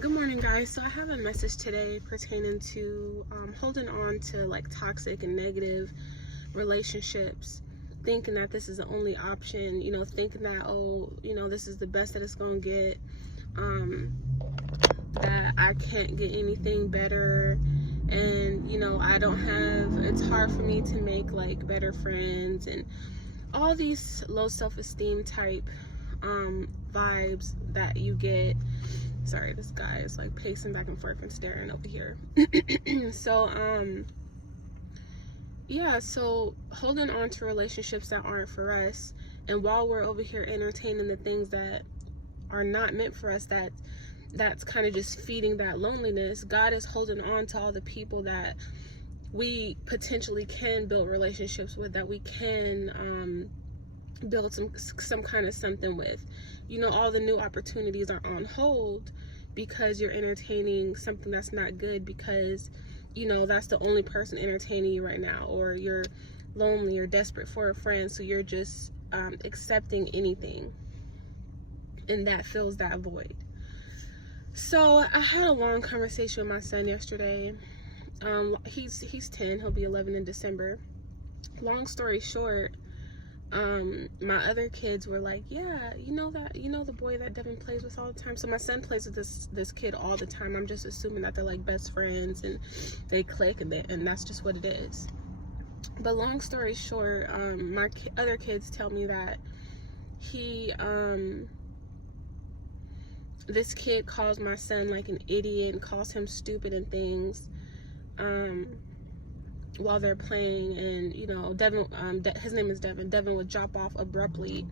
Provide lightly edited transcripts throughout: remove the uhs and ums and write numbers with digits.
Good morning, guys. So I have a message today pertaining to holding on to like toxic and negative relationships, thinking that this is the only option, thinking that, oh, this is the best that it's going to get, that I can't get anything better. And, I don't have, it's hard for me to make like better friends and all these low self-esteem type vibes that you get. Sorry, this guy is like pacing back and forth and staring over here. So yeah, so holding on to relationships that aren't for us, and while we're over here entertaining the things that are not meant for us, that's kind of just feeding that loneliness. God is holding on to all the people that we potentially can build relationships with, that we can build some kind of something with. All the new opportunities are on hold because you're entertaining something that's not good, because that's the only person entertaining you right now, or you're lonely or desperate for a friend, so you're just accepting anything, and that fills that void. So I had a long conversation with my son yesterday. He's 10, he'll be 11 in December. Long story short, my other kids were like, yeah, the boy that Devin plays with all the time. So my son plays with this kid all the time. I'm just assuming that they're like best friends and they click, and that's just what it is. But long story short, my other kids tell me that this kid calls my son like an idiot and calls him stupid and things, while they're playing. And Devin, his name is Devin. Devin would drop off abruptly,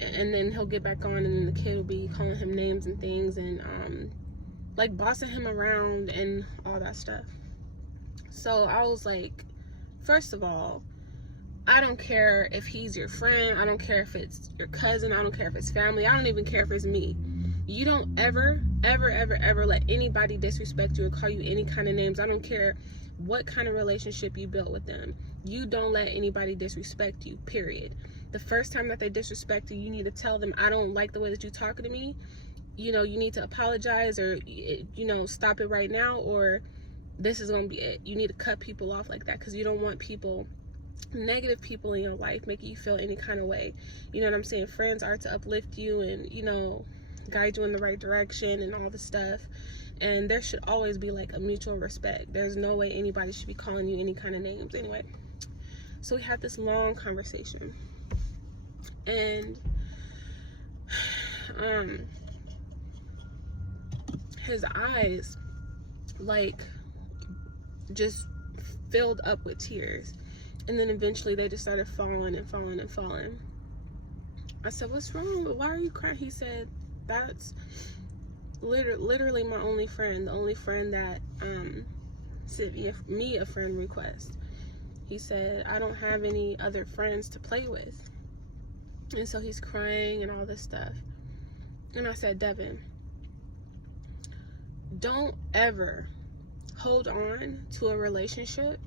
and then he'll get back on, and then the kid will be calling him names and things, and like bossing him around and all that stuff. So I was like, first of all, I don't care if he's your friend, I don't care if it's your cousin, I don't care if it's family, I don't even care if it's me. You don't ever let anybody disrespect you or call you any kind of names. I don't care what kind of relationship you built with them. You don't let anybody disrespect you, period. The first time that they disrespect you, you need to tell them, I don't like the way that you're talking to me. You need to apologize, or stop it right now, or this is gonna be it. You need to cut people off like that, because you don't want negative people in your life making you feel any kind of way. You know what I'm saying? Friends are to uplift you and guide you in the right direction and all the stuff. And there should always be like a mutual respect. There's no way anybody should be calling you any kind of names. Anyway, so we had this long conversation, and his eyes like just filled up with tears, and then eventually they just started falling and falling and falling. I said, what's wrong? Why are you crying? He said, that's literally my only friend, the only friend that sent me a friend request. He said, I don't have any other friends to play with. And so he's crying and all this stuff. And I said, Devin, don't ever hold on to a relationship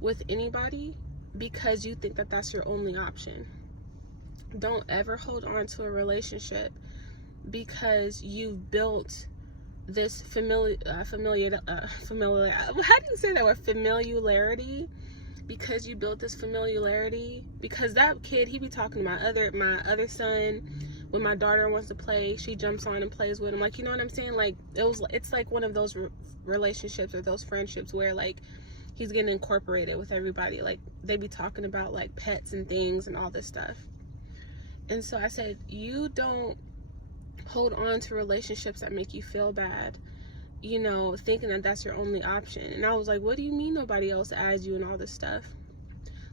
with anybody because you think that that's your only option. Don't ever hold on to a relationship because you've built this familiarity, how do you say that word? Familiarity. Because you built this familiarity. Because that kid, he be talking to my other son. When my daughter wants to play, she jumps on and plays with him. Like, you know what I'm saying? Like, it's like one of those relationships or those friendships where like he's getting incorporated with everybody. Like, they be talking about like pets and things and all this stuff. And so I said, you don't hold on to relationships that make you feel bad, thinking that that's your only option. And I was like, what do you mean nobody else adds you and all this stuff?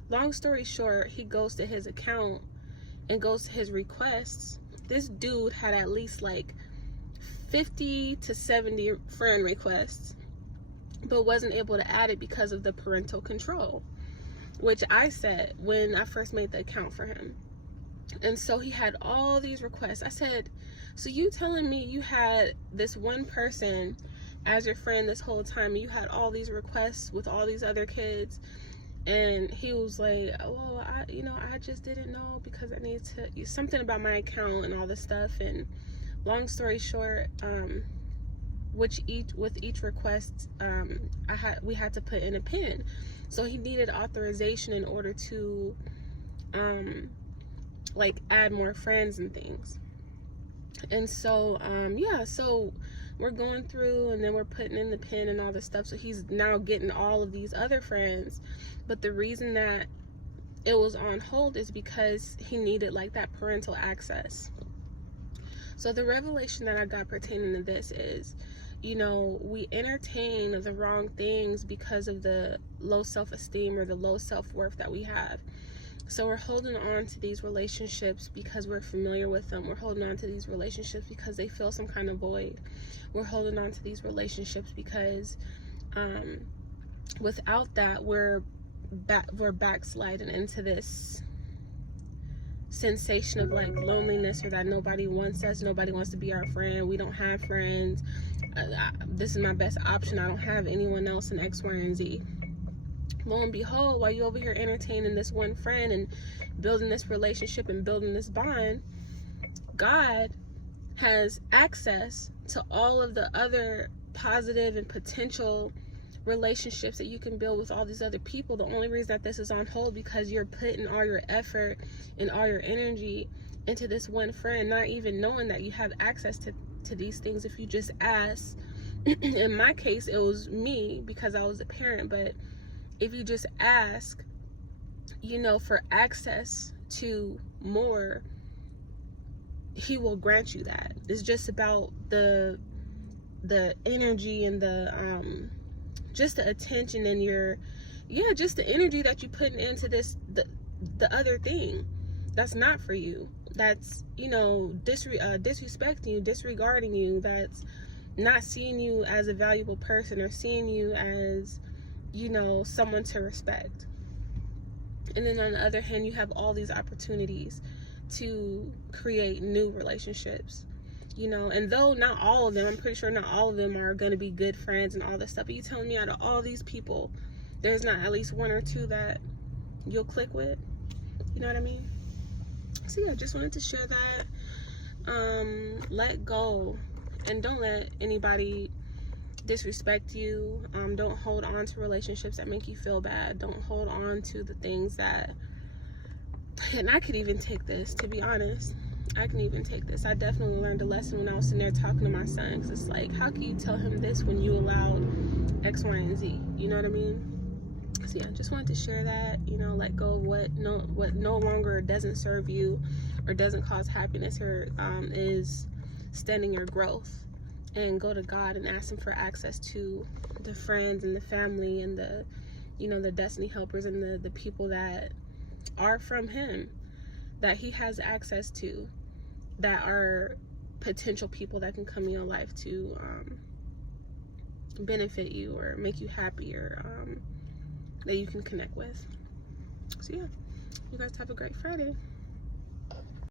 Long story short, he goes to his account and goes to his requests. This dude had at least like 50 to 70 friend requests, but wasn't able to add it because of the parental control, which I set when I first made the account for him. And so he had all these requests. I said, so you telling me you had this one person as your friend this whole time, and you had all these requests with all these other kids? And he was like, well, I just didn't know because I need to, something about my account and all this stuff. And long story short, with each request, we had to put in a pin. So he needed authorization in order to like add more friends and things. And so yeah, so we're going through, and then we're putting in the pin and all this stuff. So he's now getting all of these other friends, but the reason that it was on hold is because he needed like that parental access. So the revelation that I got pertaining to this is, you know, we entertain the wrong things because of the low self-esteem or the low self-worth that we have. So we're holding on to these relationships because we're familiar with them. We're holding on to these relationships because they fill some kind of void. We're holding on to these relationships because without that, we're backsliding into this sensation of like loneliness, or that nobody wants us, nobody wants to be our friend, we don't have friends, this is my best option, I don't have anyone else in X, Y, and Z. Lo and behold, while you over here entertaining this one friend and building this relationship and building this bond, God has access to all of the other positive and potential relationships that you can build with all these other people. The only reason that this is on hold because you're putting all your effort and all your energy into this one friend, not even knowing that you have access to these things if you just ask. In my case, it was me because I was a parent, but if you just ask, you know, for access to more, he will grant you that. It's just about the energy and the just the attention and just the energy that you putting into this, the other thing that's not for you, that's, you know, disrespecting you, disregarding you, that's not seeing you as a valuable person or seeing you as, you know, someone to respect. And then on the other hand, you have all these opportunities to create new relationships, you know, and though not all of them, I'm pretty sure not all of them are going to be good friends and all this stuff, but you telling me out of all these people, there's not at least one or two that you'll click with? You know what I mean? So yeah, just wanted to share that. Let go, and don't let anybody disrespect you. Don't hold on to relationships that make you feel bad. Don't hold on to the things that, and I could even take this, to be honest, I can even take this. I definitely learned a lesson when I was sitting there talking to my son, because it's like, how can you tell him this when you allowed X, Y, and Z? You know what I mean? So yeah, just wanted to share that, you know, let go of what no longer doesn't serve you or doesn't cause happiness, or is standing your growth, and go to God and ask him for access to the friends and the family and the, you know, the destiny helpers and the people that are from him, that he has access to, that are potential people that can come in your life to benefit you or make you happy, or that you can connect with. So yeah, you guys have a great Friday.